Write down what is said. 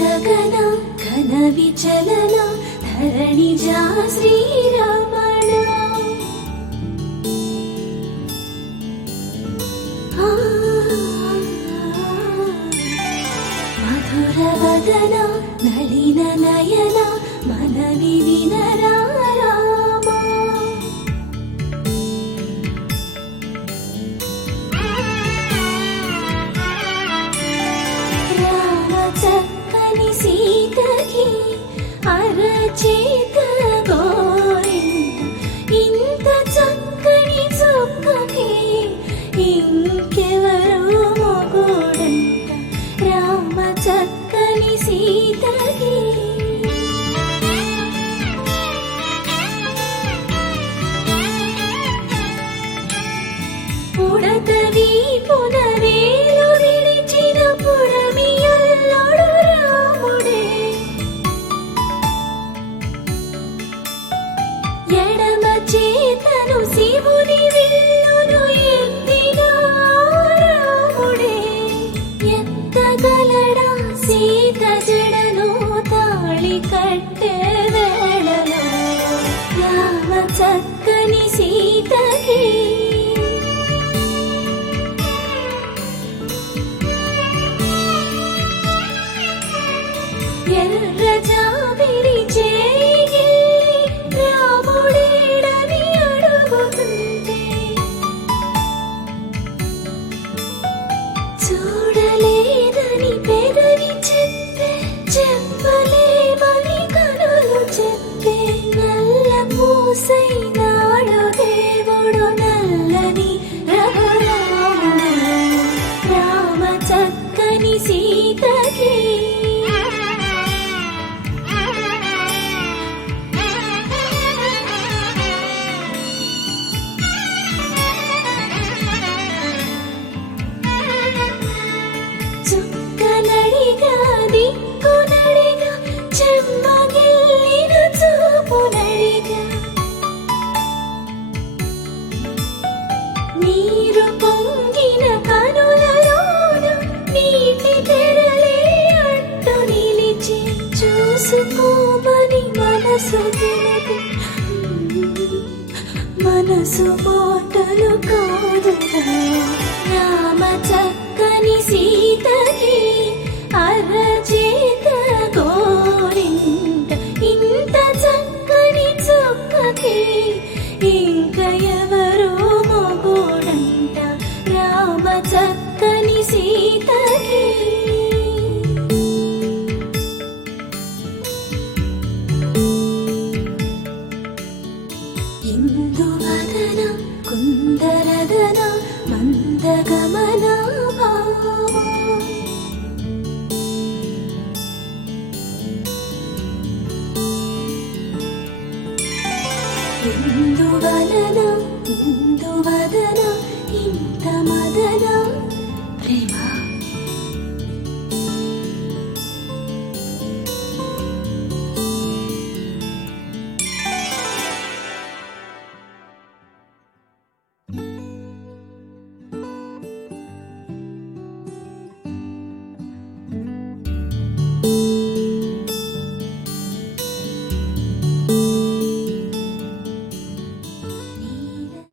ಗಗನ ಘನ ವಿಚಲನ ಧರಣಿಜ ಶ್ರೀರಮಣ ಮಧುರ ವದನ ನಳಿನ ನಯನ ಮನವಿ ವಿನರ ರಾಮ ರಾಮ ಚಕ್ಕನಿ ಸೀತಗೆ అరచేత గోరింట ఇంత చక్కని చొక్కకి ఇంకెవరు మొగుడంట రామ చక్కని సీతకి పుడతవి పునవేలు విడిచిన పుడమియల్లుడు రాముడే ఎడమ చేతను శివుని విల్లును ఎత్తిన రాముడే ఎత్తగలడా సీత జడను తాళి కట్టే వేళలో రామ చక్కని సీతకి ఎర్ర జాబిరి చేయి రాముడేడని అడుగుతుంటే చూడలేదని పెదవి చెప్పే చెప్పలేమని కనులు చెప్పే నల్ల పూసైనాడు దేవుడు నల్లని రఘురాముడు రామ చక్కని సీతకి చుక్కనడిగా దిక్కునడిగా చెమ్మగిల్లిన చూపునడిగా నీరు పొంగిన కనులలోన నీటి తెరలే అట్టు నిలిచి చూసుకోమని మనసు తెలిపి మనసు మాటలు కాదుగా రామ చక్కని సీతకి అరచేత గోరింట ఇంత చక్కని చొక్కకి ఇంక ఎవరు మొగుడంట రామ చక్కని సీతకి ఇందువదన కుందరదన మందగమన ఇందువదన ఇంత మదన ప్రేమ